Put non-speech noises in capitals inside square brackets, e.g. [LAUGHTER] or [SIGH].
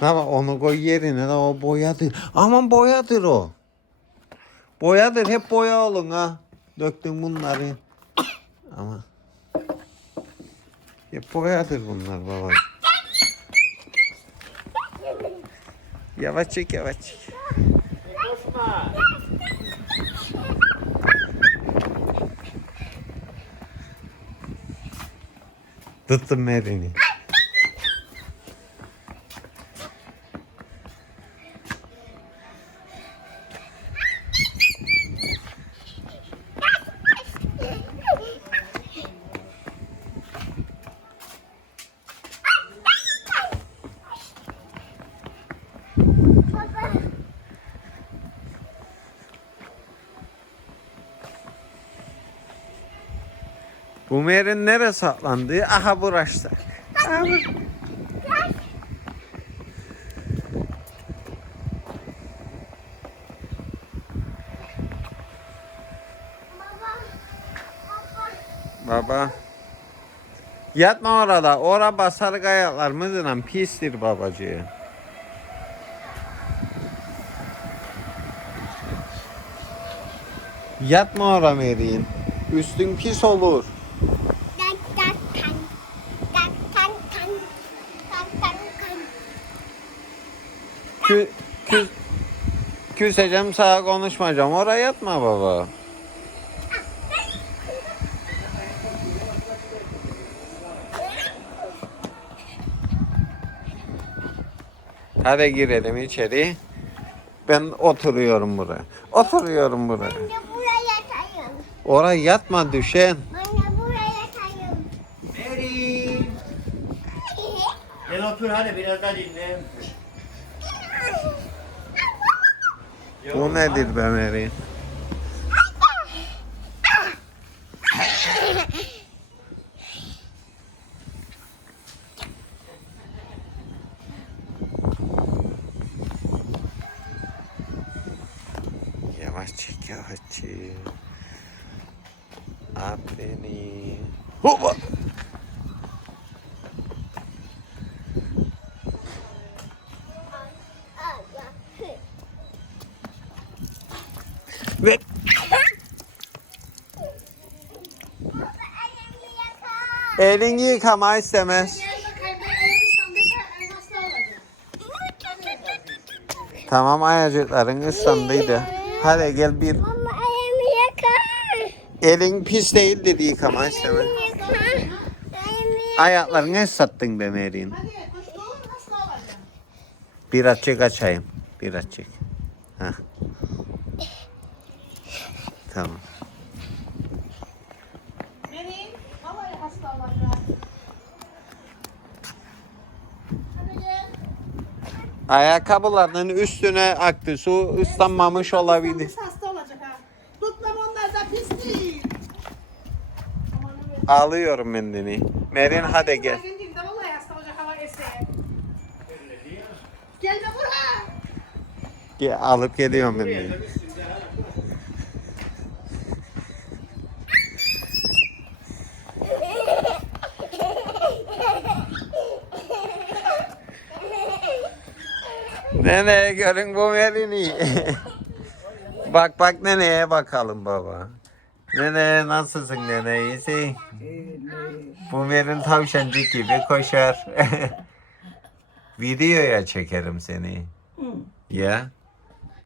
Ama onu koy yerine de o boyadır. Aman boyadır o. Boyadır hep boya olun ha. Döktün bunları. Ama hep boyadır bunlar baba. Yavaş çek yavaş çek. Koşma. Tuttum Merin'i. Bu Merin nereye saklandı? Aha burası. Baba. Yatma orada. Ora basar kayaklar mızınan pistir babacığım. Yatma ora Merin. Üstün pis olur. Kü, kü, küseceğim sağa konuşmayacağım. Oraya yatma baba. Hadi girelim içeri. Ben oturuyorum buraya. Oturuyorum buraya. Ben de buraya yatayım. Oraya yatma düşen. De buraya yatayım. Merin. Gel otur hadi biraz daha dinle. Bu nedir be Meri? Yavaş çek yavaş çek. Aferin. Hopa. Ve elini yıkama istemez. Tamam ayacıkların ıslandıydı. Hadi gel bir. Elin pis değildir yıkama istemez. Yakar. Ayağımı Ayaklarını ıslattın be Merin. Bir açık açayım. Bir açık. Heh. Tamam. Ayakkabılarının üstüne aktı. Su ıslanmamış olabilir. Alıyorum mendini. Merin hadi gel. Gelme buraya. Gel, alıp geliyorum mendini. Nene görün bu Merin'i. [LAUGHS] bak bak neneye bakalım baba. Nene nasılsın nene iyisin? Bu Merin tavşancık gibi koşar. [LAUGHS] Videoya çekerim seni. Ya.